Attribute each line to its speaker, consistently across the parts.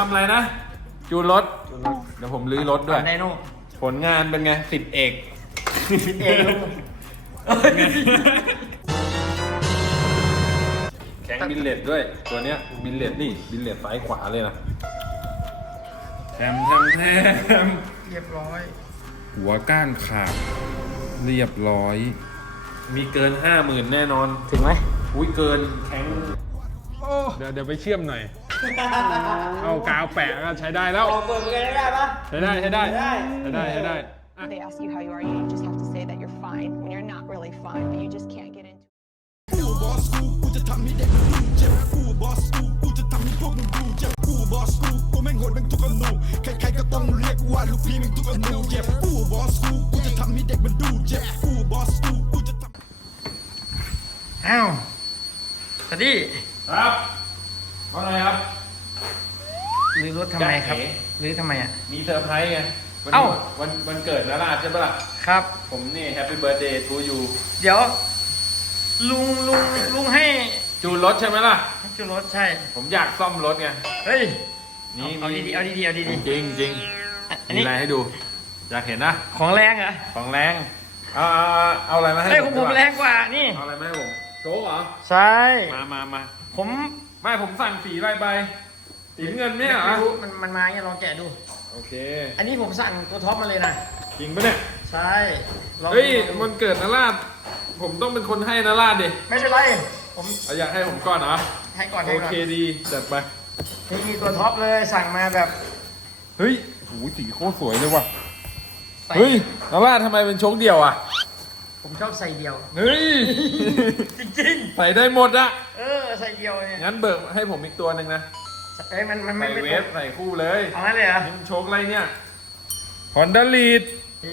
Speaker 1: ทำอะไรนะ
Speaker 2: จูนรถเดี๋ยวผมลื้อรถด้วยไดนผลงานเป็นไงสิบเอกสิบเอกแข็งบินเลดด้วย ตัวเนี้ยบินเลดนี่บินเลดซ้ายขวาเลยนะแทมแทมแทมเรียบร้อย หัวก้านขาดเรียบร้อย มีเกินห้าหมื่นแน่นอนถึงไหมอุ้ยเกินแข็งเดี๋ยวเดี๋ยวไปเชื่อมหน่อยเอากาว แปะก็ใช้ได้แล้ว
Speaker 3: ออกเปิดเหมือนกันได้ปะ
Speaker 2: ใช้ได้ใช้ได้ใช้ได้ใช้ได้ใช้ได้อ่ะ They ask you how you are, you just have to say that you're fine when you're not really fine, but you just can't get into กูบอสกูกูจะทำให้เด็กมันดูเจ็บกูบอสกูกูจะทำให้พวกมึงดูเจ็บกูบอสกูกูแม่งโหดแม่งทุกอนูใครๆก็ต้องเรียกว่าลูกพี่แม่งทุกอนูเจ็บกูบอสกูกูจะทำให้เด็กมันดูเจ็บกูบอสกูกูจะทำอ้าวสวัสดี
Speaker 1: ครับพราไรครับ
Speaker 3: ลื้อรถทำไมครับ ลื้อทำไมอ่ะ
Speaker 2: มีเซอร์ไพรส์ไง วันเอ้าวันวันเกิดนาราใช่ปะล่ะ ครับ ผมนี่แฮปปี้เบิร์ดเดย์ทูยู
Speaker 3: เดี๋ยว ลุงลุงลุงให้
Speaker 2: จูนรถใช่ไหมล่ะจูนรถใช่ ผมอยากซ่อมรถไง เฮ้ย นี่ เอาดี
Speaker 3: ดีๆเอาดีดีๆเอาดีดีจ
Speaker 2: ริงจริงมีอะไรให้ดู อยากเห็นนะ ของแรงเหรอ ของแรง เอาเอาเอาอะไรมาให้
Speaker 3: ไมงผมแรงกว่านี่
Speaker 2: เอาอะไรมาให้ผมโชว์เหรอ ใช่ มามามา ผมไม่ผมสั่งสีใบใบสีเงินเนี่ยเหรอม่
Speaker 3: มันมันมาเนี่ยลองแกะดูโอเค อันนี้ผมสั่งตัวท็อปมาเลยนะจริงปะเนี่ยใช่
Speaker 2: ลองเฮ้ยดูมันเกิดนาราดผมต้องเป็นคนให้นาราดดิ
Speaker 3: ไม่ใช่ไรผม
Speaker 2: เออยากให้ผมก่อนนะอให้ก่อนโอเคดีจัดไป
Speaker 3: นี่มีตัวท็อปเลยสั่งมาแบบ
Speaker 2: เฮ้ยโอ้โหสีโคตรสวยเลยว่ะเฮ้ยนาราดทำไมเป็นชกเดียวอ่ะ
Speaker 3: ผมชอบใส่เดียว เฮ้ย จริง
Speaker 2: ใส่ได้หมดอะ
Speaker 3: เออ ใส่เดียวเนี่ย
Speaker 2: งั้นเบิกให้ผมอีกตัวหนึ่งนะใส้มันมันไม่เวฟใส่คู่เลย เอางันเลยอะอนิ่มโชคอะไรเนี่ยฮอนด้าลีดี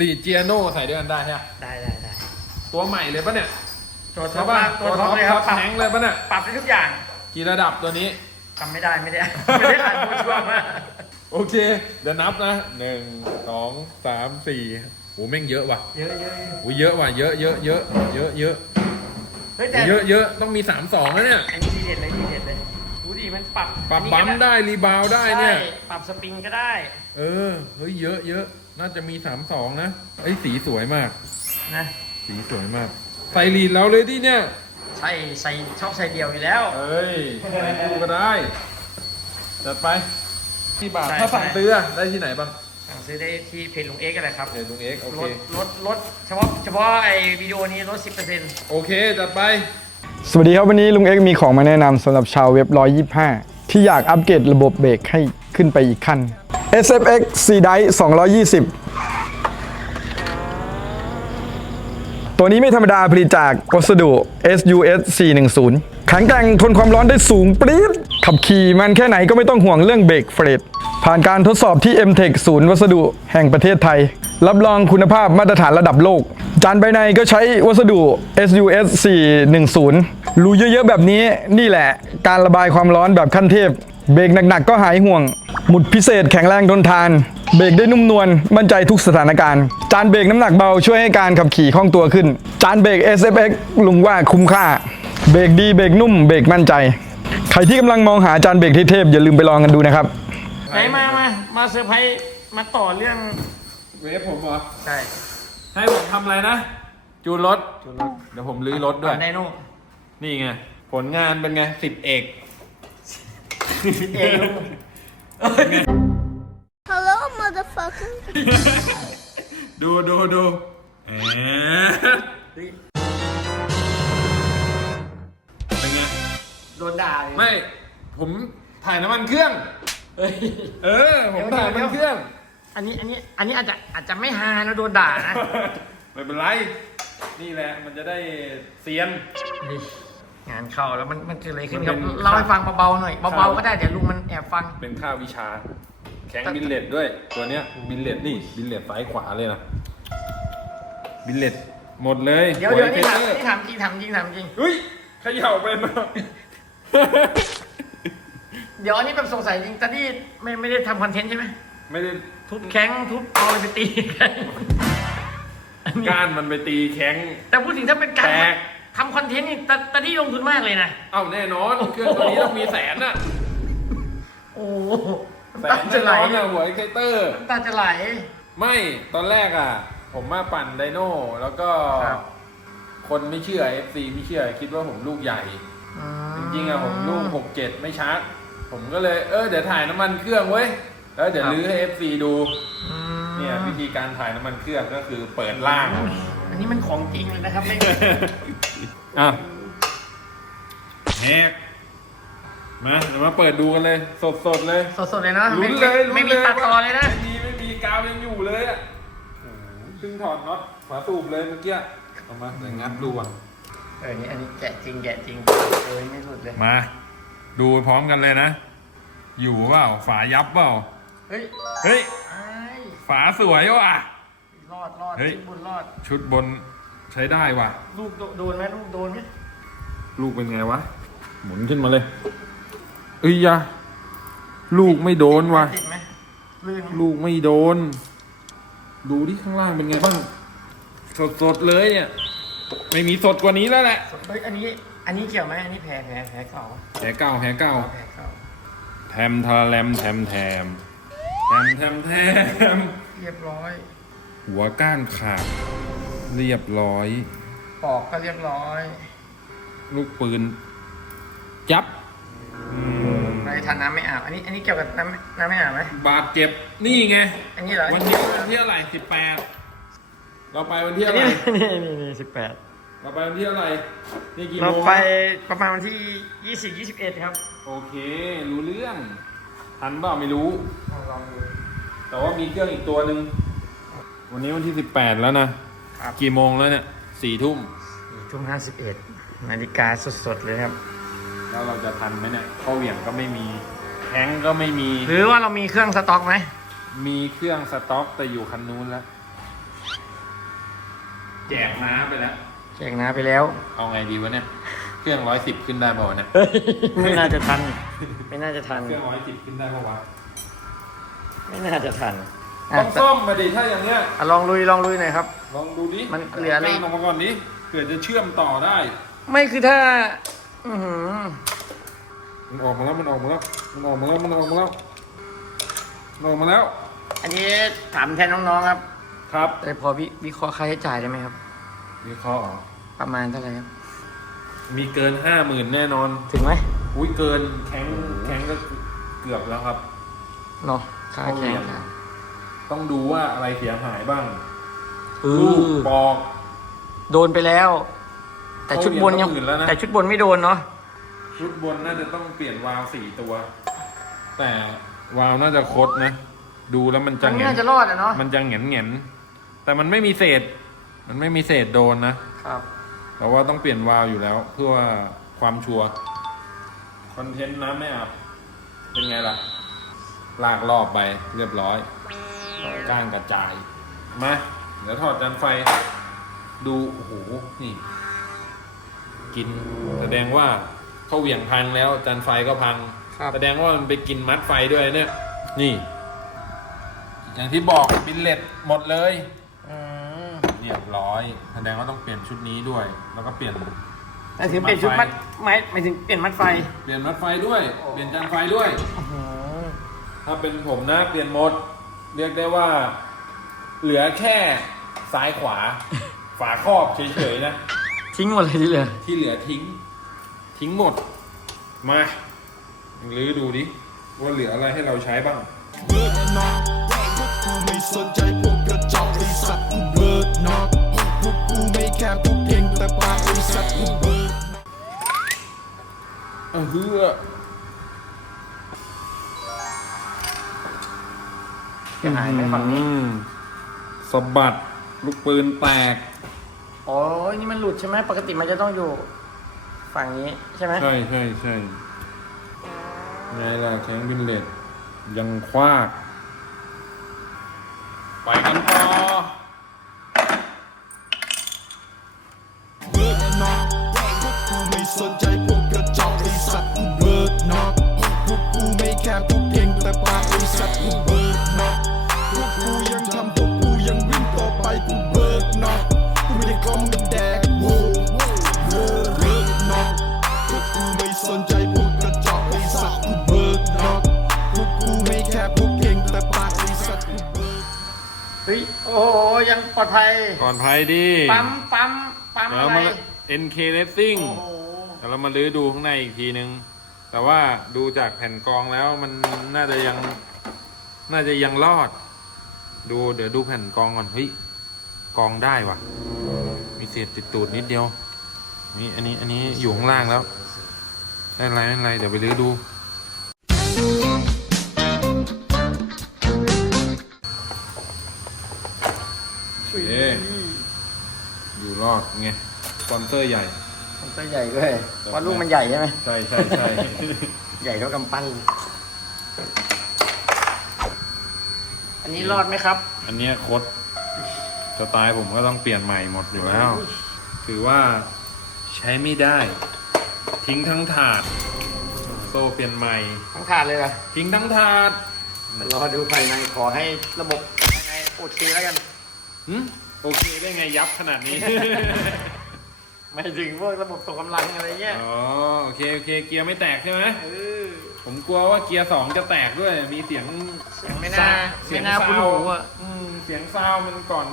Speaker 2: ลีดเจียโนใส่ด้วยกันได้ฮะได้ได้ได้ ตัวใหม่เลยปะเนี่ยตัวท็อปตัวท็อปเลยครับแข็งเลยปะเนี่ยปรับได้ทุกอย่าง กี่ระดับตัวนี้
Speaker 3: ทำไม่ได้ไม่ได้ ไม่ได้ผ่นโชั
Speaker 2: วร์มาโอเค เดี๋ยวนับนะหนึ่งสองสาม สี่โอ้แม่งเยอะว่ะเยอะเยอะโอ้เยอะว่ะเยอะเยอะเยอะเยอะเยอะเยเยอะเยอะต้องมีสามสองนะเนี่ย
Speaker 3: อี้ดีเด็ดเลยดีเด็ดเลยดูดิมันปรับ
Speaker 2: ปรับปั๊มได้ รีบาวได้เนี่ย
Speaker 3: ปรับ สปริงก็ได้
Speaker 2: เออเฮ้ยเยอะเยอะน่าจะมีสามสองนะไอ้สีสวยมากนะสีสวยมากใส่ลีดแล้วเลยที่เนี่ย
Speaker 3: ใช่ใส่ชอบใส่เดียวอยู่แล้ว
Speaker 2: เอ้ยใส่คู่ก็ได้จัดไปที่บาทถ้าสั่งซื้อได้ที่ไหนบ้าง
Speaker 3: สั่งซื้อได้ที่เพจลุงเอ็กอะไรครับ
Speaker 2: เพจลุงเอ็กโอลเคด
Speaker 3: ลดลดเฉพาะเฉพาะ ไอวิดีโอนี้ลดสิเเปอร์ซ็นต์
Speaker 2: โอเคจัดไป
Speaker 4: สวัสดีครับวันนี้ลุงเอ็กมีของมาแนะนำสำหรับชาวเว็บ 125 ที่อยากอัปเกรดระบบเบรกให้ขึ้นไปอีกขั้น SFX C Drive 220 ตัวนี้ไม่ธรรมดาผลิตจากวัสดุ SUS 410แข็งแกร่งทนความร้อนได้สูงปรี๊ด ขับขี่มันแค่ไหนก็ไม่ต้องห่วงเรื่องเบรกเฟรด ผ่านการทดสอบที่ M-Tech ศูนย์วัสดุแห่งประเทศไทย รับรองคุณภาพมาตรฐานระดับโลก จานใบในก็ใช้วัสดุ SUS 410รูเยอะๆแบบนี้นี่แหละ การระบายความร้อนแบบขั้นเทพ เบรกหนักๆก็หายห่วง หมุดพิเศษแข็งแรงทนทาน เบรกได้นุ่มนวลมั่นใจทุกสถานการณ์ จานเบรกน้ำหนักเบาช่วยให้การขับขี่คล่องตัวขึ้น จานเบรก SFX ลุงว่าคุ้มค่าเบรกดีเบรกนุ่มเบรกมั่นใจ ใครที่กำลังมองหาจานเบรกเทพๆอย่าลืมไปลองกันดูนะครับ
Speaker 3: ไหนมามามาเซอร์ไพรส์มาต่อเรื่อง เวฟผมเหรอ ใช่
Speaker 2: ให้ผมทำอะไรนะ จูนรถจูนรถเดี๋ยวผมลื้อรถด้วยไดโน่นี่ไง ผลงานเป็นไงสิบเอกสิบลอก h ลโหล motherfucker. ดูดูดูเอ๊ะโดนด่าเลยไม่ผมถ่ายน้ำมันเครื่อง เออผมถ่ายน้ำมันเครื่อง
Speaker 3: อันนี้อันนี้อันนี้อาจจะอาจจะไม่ฮานะโดนด่านะ
Speaker 2: ไม่เป็นไร นี่แหละมันจะได้เซียน
Speaker 3: งานเข้าแล้วมันมันเกิดอะไรขึ้นครับเล่ราให้ฟังเบาๆหน่อยเบาๆก็ได้เดี๋ยวลุงมันแอบฟัง
Speaker 2: เป็นข้าววิชา แข็งบิลเลตด้วยตัวเนี้ยบิลเลตนี่ บิลเลตซ้ายขวาเลยนะบิลเลตหมดเลย
Speaker 3: เดี๋ยวเดี๋ยวนี่ถามนี่ถามจริงถามจริงถามจริง
Speaker 2: เฮ้ยเขย่าไปมา
Speaker 3: เดี๋ยวอันนี้แบบสงสัยจริงตตนที่ไม่ไม่ได้ทำคอนเทนต์ใช่ไหม ไม่ได้ทุบแข้งทุบเอาะไรไปตี
Speaker 2: ันก้านมันไปตีแข้ง
Speaker 3: แต่พูดถึงถ้าเป็นการแตทำคอนเทนต์นี่ตาตาที่ลงทุนมากเลยนะ
Speaker 2: เอ้าแน่นอนเครื่องตัวนี้ต้องมีแสนนะโอ้ แสนจะไหลนน่ะหัวไอ้เคเตอร์ ตาจะไหล ไม่ ตอนแรกอ่ะผมมาปั่นไดโน่ แล้วก็ คนไม่เชื่อเอฟซีไม่เชื่อคิดว่าผมลูกใหญ่จริงๆอะผมลูกหกเจ็ดไม่ชักผมก็เลยเออเดี๋ยวถ่ายน้ำมันเครื่องไว้แล้วเดี๋ยวลื้อให้เอฟซีดูเนี่ย วิธีการถ่ายน้ำมันเครื่องก็คือ เปิดล่าง
Speaker 3: อันนี้มันของจริงเลยนะครับ ไม่
Speaker 2: อ่ะแมาเดี๋ยวมาเปิดดูกันเลยสดสดเลยสดสดเลยนะลุ้นเลย ไม่ม
Speaker 3: ีตัดต่อเลยนะไม
Speaker 2: ่มีไม่มีกาวยังอยู่เลยอ่ะซึ่งถอดน็อตฝาสูบเลยเมื่อกี้เอามาเลยงัดรูอ่ะ
Speaker 3: เออนี่อันนี้แกะจริงแกะจริงเอยไม่หลุดเลย
Speaker 2: มา ดูพร้อมกันเลยนะ อยู่เปล่าฝายับเปล่าเฮ้ยเฮ้ยฝาสวยว่ะรอดรอดชุดบนรอดชุดบนใช้ได้ว่ะ
Speaker 3: ลูกโดนไหมลูกโดนไหม
Speaker 2: ลูกเป็นไงวะหมุนขึ้นมาเลยเอ้ยยะลูกไม่โดนว่ะลูกไม่โดน ดูที่ข้างล่างเป็นไงบ้างสดๆเลยเนี่ยไม่มีสดกว่านี้แล้วแหละ
Speaker 3: เฮ้ยอันนี้ อันนี้เกี่ยวไหมอันนี้แผลแผลแผลเก่า
Speaker 2: แผลเก่าแผลเก่าแผลเก่าแถมทาแรมแถมแถมแถมแถมแถมเรียบร้อย หัวก้านขาดเรียบร้อย
Speaker 3: ปอกก็เรียบร้อย
Speaker 2: ลูกปืน จับ
Speaker 3: ไรทาน้ำไม่อาบอันนี้ อันนี้ เกี่ยวกับ น้ำน้ำไม่อาบไหม
Speaker 2: บาดเจ็บ นี่ไงอันนี้เหรอวันนี้วันที่อะไรสิบแปดเราไปวันที่อะไร นี
Speaker 3: ่นี่นี่สิบแปด
Speaker 2: เราไปวันที่อะไร นี่กี่โมงเรา
Speaker 3: ไปประมาณวันที่ยี่สิบยี่สิบเอ็ดครับ
Speaker 2: โอเค รู้เรื่อง ทันเปล่าไม่รู้ ลองดู แต่ว่ามีเครื่องอีกตัวหนึ่งวันนี้วันที่สิบแปดแล้วนะ กี่โมงแล้วเนี่ย สี่ทุ่ม
Speaker 3: ทุ่มห้าสิบเอ็ด นาฬิกาสดๆเลยครับ
Speaker 2: แล้วเราจะทันไหมเนี่ยเข้าเหวี่ยงก็ไม่มีแท้งก็ไม่มี
Speaker 3: หรือว่าเรามีเครื่องสต็อกไหม
Speaker 2: มีเครื่องสต็อกแต่อยู่คันนู้นแล้วแจกน้าไปแล้ว
Speaker 3: แจกน้าไปแล้ว
Speaker 2: เอาไงดีวะเนี่ย เครื่องร้อยสิบขึ้นได้บ่าวเนี่ย
Speaker 3: ไม่น่าจะทัน ไม่น่าจะทันเ
Speaker 2: ครื่องร้อยสิบขึ้นได้บ่าวะ
Speaker 3: ไม่น่าจะทัน
Speaker 2: ต้องซ่อมมาดิถ้าอย่างเนี้ย
Speaker 3: ลองลุยลองลุยหน่อยครับลองดูดิมันเหลืออะไรล
Speaker 2: งมาก่อนนี้เผื่อจะเชื่อมต่อได้
Speaker 3: ไม่คือถ้า อือ
Speaker 2: มันออกมาแล้วมันออกมาแล้วมันออกมาแล้วมันออกมาแล้วมันออกมาแล้ว
Speaker 3: อันนี้ถามแทนน้องๆครับครับ แต่พอวิวิเคราะห์ค่าใช้จ่ายได้ไหมครับ วิเคราะห์ประมาณเท่าไหร่ครับ
Speaker 2: มีเกินห้าหมื่นแน่นอนถึงไหมอุ้ยเกินแข้งแข้งก็เกือบแล้วครับ
Speaker 3: เนาะค่าแข้ง
Speaker 2: ต้องดูว่าอะไรเสียหายบ้างลูกปอก
Speaker 3: โดนไปแล้ว แต่ชุดบนยังแต่ชุดบนไม่โดนเนาะ
Speaker 2: ชุดบนน่าจะต้องเปลี่ยนวาล์วสี่ตัว แต่วาล์วน่าจะคดนะ ดูแล้วมันจะั
Speaker 3: เหงน่าจะรอดอะเนาะ
Speaker 2: มันจะเหงนเหงนแต่มันไม่มีเศษ มันไม่มีเศษโดนนะครับเราว่าต้องเปลี่ยนวาล์วอยู่แล้ว เพื่อความชัวร์คอนเทนต์น้ำไม่อับเป็นไงล่ะ ลากรอบไปเรียบร้อยก้างกระจายมาเดี๋ยวถอดจานไฟ ดูโอ้โหนี่ กิน แสดงว่าเขาเหวี่ยงพังแล้วจานไฟก็พัง แสดงว่ามันไปกินมัดไฟด้วยเนี่ย นี่ อย่างที่บอกบินเล็ดหมดเลยรียบร้อย แสดงว่าต้องเปลี่ยนชุดนี้ด้วย แล้วก็เปลี่ยน
Speaker 3: แต่ถึงเปลี่ยนชุดมัดไม่ไม่ถึงเปลี่ยนมัดไฟ
Speaker 2: เปลี่ยนมัดไฟด้วย เปลี่ยนจานไฟด้วย ถ้าเป็นผมนะ เปลี่ยนหมด เรียกได้ว่า เหลือแค่ซ้ายขวา ฝาครอบเฉยๆนะ
Speaker 3: ทิ้งหมดเลยที่เหลือ
Speaker 2: ที่เหลือทิ้ง ทิ้งหมด มาลื้อดูดิ ว่าเหลืออะไรให้เราใช้บ้างเนวกกูไม่สนใจพวกกระจอกสัตว์อีเบิร์ดอ
Speaker 3: จะหายไหมฝั่งนี้
Speaker 2: สะบัด ลูกปืนแตก
Speaker 3: อ๋อ นี่มันหลุดใช่ไหม ปกติมันจะต้องอยู่ ฝั่งนี้ใช่ไหม
Speaker 2: ใช่ ใช่ ใช่ ไงล่ะ แข็งบินเลตยังคว้าไปกัน
Speaker 3: โอ้โหยังปลอดภัย
Speaker 2: ปลอดภัยดี
Speaker 3: ปั๊มปั๊มปั๊มเดี๋ยวอะเรามา
Speaker 2: NK Racing ้เดี๋ยวเรามาลื้อดูข้างในอีกทีนึงแต่ว่าดูจากแผ่นกองแล้วมันน่าจะยัง น่าจะยังรอด ดูเดี๋ยวดูแผ่นกรองก่อนเฮ้ยกองได้ว่ะ มีเศษติดตูดนิดเดียวนี่อันนี้อันนี้อยู่ข้างล่างแล้วไม่เป็นไรไม่เป็นไรเดี๋ยวไปลื้อดู Thank you. อนเตอร์ใหญ่
Speaker 3: มอนตร์ใหญ่ด้วยเพราะลูกมันใหญ่ใช่ไหม
Speaker 2: ใช่ใช่ใช่
Speaker 3: ใหญ่เท่ากำปั้นอันนี้รอดไหมครับ
Speaker 2: อันนี้คดสไตล์ผมก็ต้องเปลี่ยนใหม่หมดอยู่แล้ว ถือว่าใช้ไม่ได้ ทิ้งทั้งถาดโซ่เปลี่ยนใหม่ทั้งถาดเลยนะทิ้งทั้งถาด
Speaker 3: รอดูภายในขอให้ระบบภายในโอเคแล้วกัน
Speaker 2: โอเคได้ไงยับขนาดนี้
Speaker 3: ไม่ถึงพวกระบบส่งกำลังอะไร เงี้ย
Speaker 2: อ๋อโอเคโอเคเกียร์ไม่แตกใช่ไหมออผมกลัวว่าเกียร์สองจะแตกด้วย มีเสียง
Speaker 3: เสียงไม่น่าเสียงไม่น่าคุ้นหูอ่ะ
Speaker 2: ืมเสียงซาวมันก่อน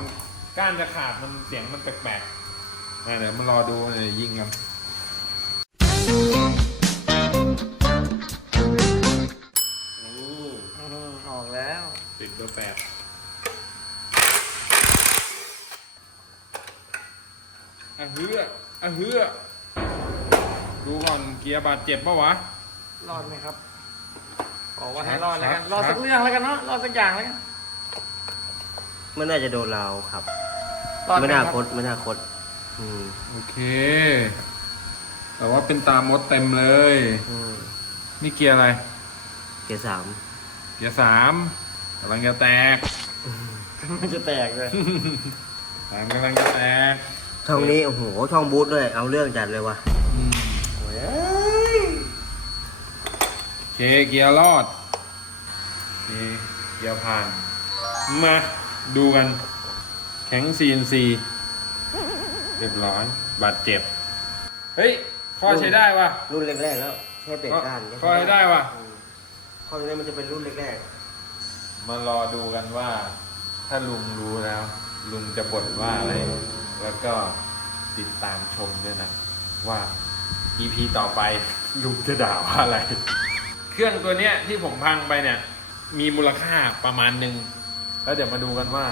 Speaker 2: ก้านจะขาดมันเสียงมันแปลกๆนเดี๋ยวมารอดูเยยิงก
Speaker 3: ันออกแล้ว
Speaker 2: ติดเบอแปอ่ะเฮืออะเฮือดูก่อนเกียร์บาดเจ็บปะวะ
Speaker 3: รอดไหมครับบอกว่าให้รอดแล้วกันรอสักเรื่องแล้วกันเนาะรอสักอย่างแล้วกันไม่น่าจะโดนเราครับไม่น่าครดไม่น่าคดอ
Speaker 2: ืมโอเค แต่ว่าเป็นตามดเต็มเลยนี่เกียร์อะไร เกียร์สามเกียร์สามกำลังจะแตก
Speaker 3: มันจะแตกเลย
Speaker 2: กำลังจะแตก
Speaker 3: ช่องนี้โอ้โหช่องบูธด้วยเอาเรื่องจัดเลยว่ะ
Speaker 2: เคเกียร์รอดเคเกียร์ผ่าน มา ดูกัน แข็งซีนซีเรียบร้อยบาดเจ็บเฮ้ยข้อใช้ได้ว่ะ
Speaker 3: รุ่นแรกแล้วแค่เปลี่ยนด้านข้อใช้ได้ว่ะข้อนี้มันจะเป็นรุ่นแรก
Speaker 2: ๆมารอดูกันว่า ถ้าลุงรู้แล้ว ลุงจะบ่นว่าอะไรแล้วก็ติดตามชมด้วยนะ ว่า EP ต่อไปลุงจะด่าว่าอะไร เครื่องตัวเนี้ยที่ผมพังไปเนี่ย มีมูลค่าประมาณหนึ่งแล้วเดี๋ยวมาดูกันว่า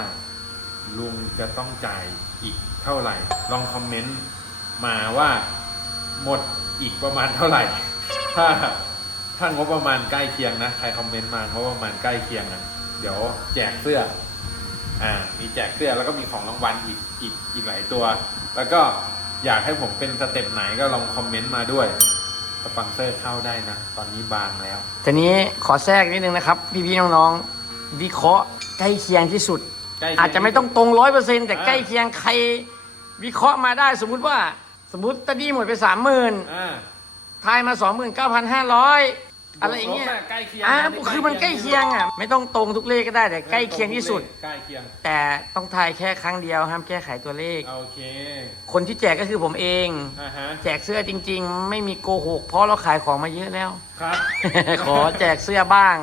Speaker 2: ลุงจะต้องจ่ายอีกเท่าไหร่ ลองคอมเมนต์มาว่าหมดอีกประมาณเท่าไหร่ ถ้าถ้างบประมาณใกล้เคียงนะใครคอมเมนต์มางบประมาณใกล้เคียงนะเดี๋ยวแจกเสื้อ่ามีแจกเสื้อแล้วก็มีของรางวัลอีกอีกอีกหลายตัว แล้วก็อยากให้ผมเป็นสเต็ปไหนก็ลองคอมเมนต์มาด้วยสปอนเซอร์เข้าได้นะ ตอนนี้บางแล้ว
Speaker 3: ทีนี้ขอแทรกนิดนึงนะครับ พี่ๆน้อง ๆ วิเคราะห์ใกล้เคียงที่สุด อาจจะไม่ต้องตรงร้อยเปอร์เซ็นต์แต่ใกล้เคียงใคร วิเคราะห์มาได้สมมุติว่าสมมติตะดี้หมดไปสามหมื่นทายมาสองหมื่นเก้าพันห้าร้อยอะไรอย่างเงี้ยใกล้เคียงอ่ะคือมันใกล้เคียงอ่ะ ไม่ต้องตรงทุกเลขก็ได้ แต่ใกล้เคียงที่สุด ใกล้เคียง แต่ต้องทายแค่ครั้งเดียว ห้ามแก้ไขตัวเลข โอเค คนที่แจกก็คือผมเอง แจกเสื้อจริง ๆ ไม่มีโกหกเพราะเราขายของมาเยอะแล้ว ครับ ขอแจกเสื้อบ้าง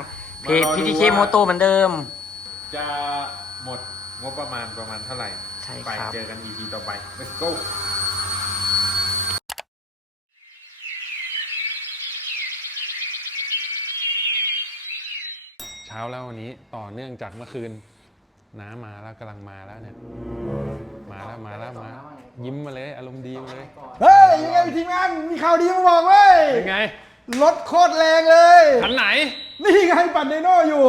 Speaker 3: เพจพีทีเคโมโตเหมือนเดิม
Speaker 2: จะหมดงบประมาณประมาณเท่าไหร่ ไปเจอกันอีพีต่อไป let's go เช้าแล้ววันนี้ต่อเนื่องจากเมื่อคืน น้ามาแล้วกำลังมาแล้วเนี่ย มาแล้วมาแล้วมายิ้มมาเลยอารมณ์ดีมาเลย
Speaker 4: เฮ้ยยังไงทีมงานมีข่าวดีมาบอกเว้ยยังไงรถโคตรแรงเลยขันไหน นี่ไงปั่นเดโน่อยู่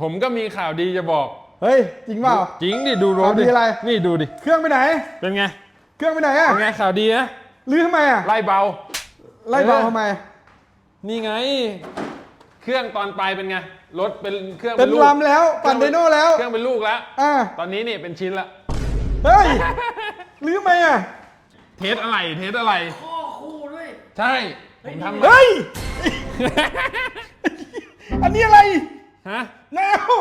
Speaker 2: ผมก็มีข่าวดีจะบอก
Speaker 4: เฮ้ยจริงเปล่าจริงดิดูรถดิอะไรนี่ดูดิเครื่องไปไหนเป็นไงเครื่องไปไหนอะเ
Speaker 2: ป็นไงข่าวดีนะหรือทำไมอะไล่เบาไล่เบาทำไมนี่ไงเครื่องตอนไปเป็นไงรถเป็นเครื่องเ
Speaker 4: ป็นลำแล้วปั่นไดโน่แล้ว เครื่องเป็นลูกแล้วอตอ
Speaker 2: นนี้นี่เป็นชิ้นละ
Speaker 4: เฮ้ยหรือไหมอ่ะ
Speaker 2: เทสอะไร เทสอะไร
Speaker 3: ข้อคู่ด้วย
Speaker 2: ใช่ผมทำ
Speaker 4: เฮ้ย อันนี้อะไรฮะแนว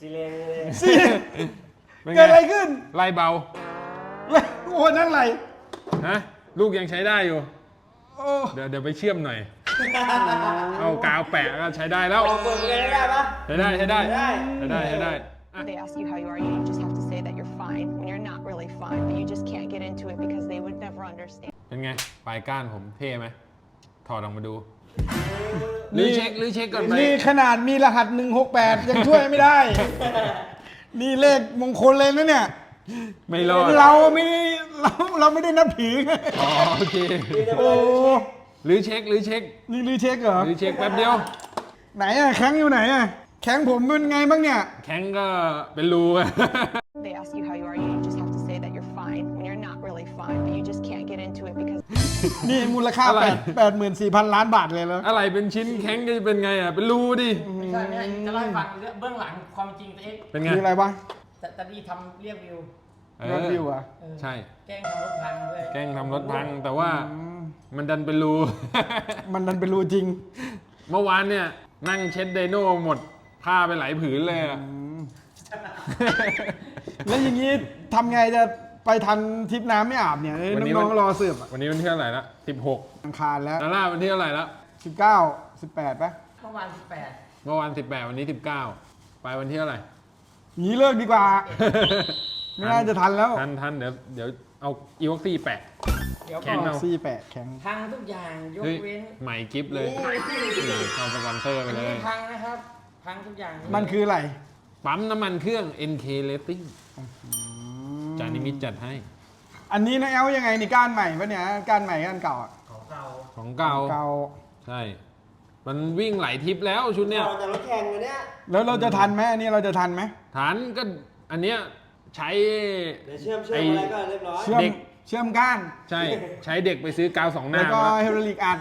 Speaker 3: สีเลเลย
Speaker 4: สิเกิดอะไรขึ้นลายเบาโอ้นั่นไร
Speaker 2: ฮะลูกยังใช้ได้อยู่ เดี๋ยวเดี๋ยวไปเชื่อมหน่อยเอากาวแปะก็ใช้ได้แล้วเได้ปะใช้ได้ ใช้ได้ใช้ได้ใช้ได้ They ask you how you are, you just have to say that you're fine when you're not really fine, but you just can't get into it because they would never understand. เป็นไง ปลายก้านผม เท่ไหมถอดออกมาดูรื้อเช็ครื้อเช็คก่อนไหม
Speaker 4: นี่ขนาดมีรหัส 168 ยังช่วยไม่ได้ นี่เลขมงคลเลยนะเนี่ย ไม่รอด เราไม่เราเราไม่ได้นับผี
Speaker 2: โอเค โอ้หรือเช็คหรือเช็ค
Speaker 4: นี่รือเช็คเหรอ
Speaker 2: หรือเช็คแป๊บเดียว
Speaker 4: ไหนอะแข้งอยู่ไหนอะแข้งผมเป็นไงบ้างเนี่ย
Speaker 2: แข้งก็เป็นรูอะ They ask you how you are, you just have to say that you're fine
Speaker 4: when you're not really fine, but you just can't get into it because นี่มูลค่าแปดแปดหมื่นสี่พันล้านบาทเลยแล้ว
Speaker 2: อะไรเป็นชิ้นแข้งจะเป็นไงอะเป็นรูดิ
Speaker 3: ใช่ไม่ใช่ จะเล่าให้ฟังเรื่องเบื้องหลังความจริงตัวเอง
Speaker 2: เป็นไง มีอะไร
Speaker 4: บ้าง
Speaker 3: จะจะดีทำเรียกวิว
Speaker 4: เรียบวิวอะ
Speaker 2: อใช่
Speaker 3: แกล้งทำรถพังด้วย
Speaker 2: แกล้งทำรถพังแต่ว่ามันดันเป็นรู
Speaker 4: มันดันเป็นรูจริง
Speaker 2: เมื่อวานเนี่ย นั่งเช็ดไดโน่หมด ผ้าไปหลายผืนเลยอะ
Speaker 4: แล้วอย่างนี้ทำไงจะไปทันทริปน้ำไม่อาบเนี่ยนน้น้องๆรอเสือบ
Speaker 2: วันนี้วันที่เท่าไหร่ละสิบหกอังคารแล้วนาล่าวันที่เท่าไหร่ละ
Speaker 4: สิบเก้าสิบแปะ
Speaker 3: เมื่อวานสิบแปด
Speaker 2: เมื่อวานสิบแปดวันนี้สิบเก้าไปวันที่เท่าไหร่
Speaker 4: งี้เลิกดีกว่า ไม่น่าจะทันแล้ว
Speaker 2: ทันทันเดี๋ยวเดี๋ยวเอาอีวอกซี่แปะด
Speaker 3: แข็งเอา
Speaker 4: ซี่แปะแข็ง
Speaker 3: ทังทุกอย่าง ยกเเว้น
Speaker 2: ใหม่กิฟเลยเอาสปอนเซอร์ไปเลย
Speaker 3: ทังนะครับทังทุกอย่าง
Speaker 4: มันคืออะไร
Speaker 2: ปั๊มน้ำมันเครื่อง NK Rating จานิมิตจัดให้
Speaker 4: อันนี้นะเอลยังไง นี่ก้านใหม่ปะเนี่ยก้านใหม่ก้านเก่าขอ
Speaker 3: งเก่า
Speaker 2: ของเก่าใช่ มันวิ่งหลายทิปแล้วชุดเนี้ย
Speaker 3: แต่รถแข่งวันเนี้ย
Speaker 4: แล้วเราจะทันไหมอันนี้เราจะทันไหม
Speaker 2: ฐานก็อันเนี้ยใช้เ
Speaker 3: ดียเชื่อมเชื่อมอะไรก็เรียบร้อยเชื
Speaker 4: ่อมเกชื่อมก้าน
Speaker 2: ใช่ ใช้เด็กไปซื้อกาวสองหน้า แล
Speaker 4: ้วก็เฮโรลิกอัด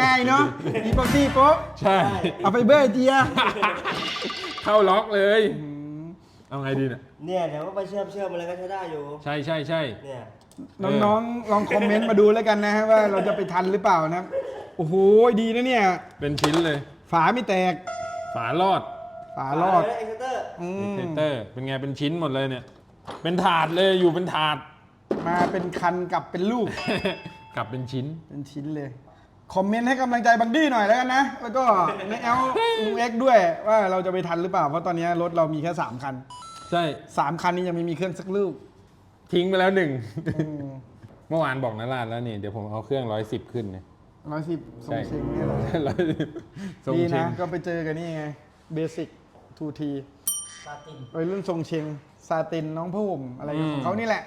Speaker 4: ง่ายเนาะอีป๊อปซี่ป๊บใช่ เอาไปเบอร์เดีย
Speaker 2: เข้าล็อกเลย เอาไงดีเนี่ย
Speaker 3: เนี่ยเดี๋ยวก็ไปเชื่อมเชื่อมอะไรก็ใช้ได้อยู่ ใช่ใช่ใช่เนี่ย
Speaker 4: น้องๆ ลองคอมเมนต์มาดูแล้วกันนะฮะว่าเราจะไปทันหรือเปล่านะ โอ้โห ดีนะเนี่ย เป็นชิ้นเลย ฝาไม่แตก ฝารอด่าลอดเอ็กเซเตอร์เอ็กเซ
Speaker 2: เตอร์ เป็นไง เป็นชิ้นหมดเลยเนี่ย เป็นถาดเลย อยู่เป็นถาด
Speaker 4: มาเป็นคันกลับเป็นลูก กลับเป็นชิ้น เป็นชิ้นเลย คอมเมนต์ให้กำลังใจบังดี้หน่อยแล้วกันนะ แล้วก็ในแอลลูเอ็กด้วย ว่าเราจะไปทันหรือเปล่า เพราะตอนนี้รถเรามีแค่สามคัน ใช่สามคันนี้ยังไม่มีเครื่องสักลูก
Speaker 2: ทิ้งไปแล้วหนึ่ง เมื่อวานบอกนราดแล้วนี่ เดี๋ยวผมเอาเครื่องร้อยสิบขึ้นเนี่ย
Speaker 4: ร้อยสิบทรงเชงเนี่ยเหรร้อยสิบทรงดีเชนะงก็ไปเจอกันนี่ไง เบสิกทูทีซาตินวยรุ่นทรงเชงซาตินน้องผู้ห่มอะไรของเขานี่แหละ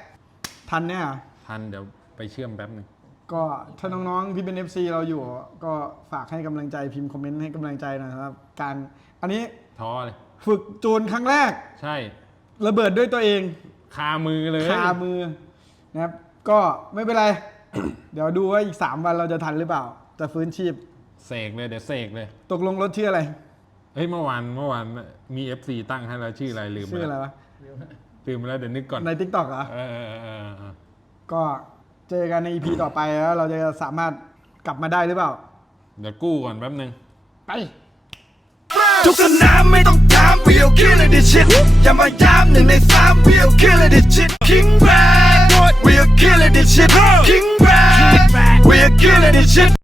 Speaker 4: ทันเนี่ย
Speaker 2: ทันเดี๋ยวไปเชื่อมแป๊บหนึง
Speaker 4: ก็ถ้าน้องๆที่เป็น FC เราอยู่ก็ฝากให้กำลังใจพิมพ์คอมเมนต์ให้กำลังใจหน่อยะครับ การอันนี้ท้อเลย ฝึกจูนครั้งแรกใช่ ระเบิดด้วยตัวเอง
Speaker 2: คามือเลย
Speaker 4: คามือนะครับก็ไม่เป็นไร เดี๋ยวดูว่าอีก 3 วันเราจะทันหรือเปล่าจะฟื้นชีพ
Speaker 2: เสกเลยเดี๋ยวเสกเลย
Speaker 4: ตกลงรถชื่ออะไร
Speaker 2: เอ้ยเมื่อวานเมื่อวานมีเอฟซีตั้งให้เราชื่ออะไร ลืมชื่อ
Speaker 4: อะไรวะลืม
Speaker 2: ไปแล้วเดี๋ยวนึกก่อน ในทิกตอกเหรอเออเออเออเออ
Speaker 4: ก็เจอกันในอีพีต่อไปแล้วเราจะสามารถกลับมาได้หรือเปล่า
Speaker 2: เดี๋ยวกู้ก่อนแป๊บนึง ไปทุกสนามไม่ต้องถาม w e ีย kill i ล this ิ h i t อย่ามาย้ำหนึ่งในสาม w e ีย kill i ล this ิ h i t king brad w e are kill i g this shit king brad w e are kill i g this shit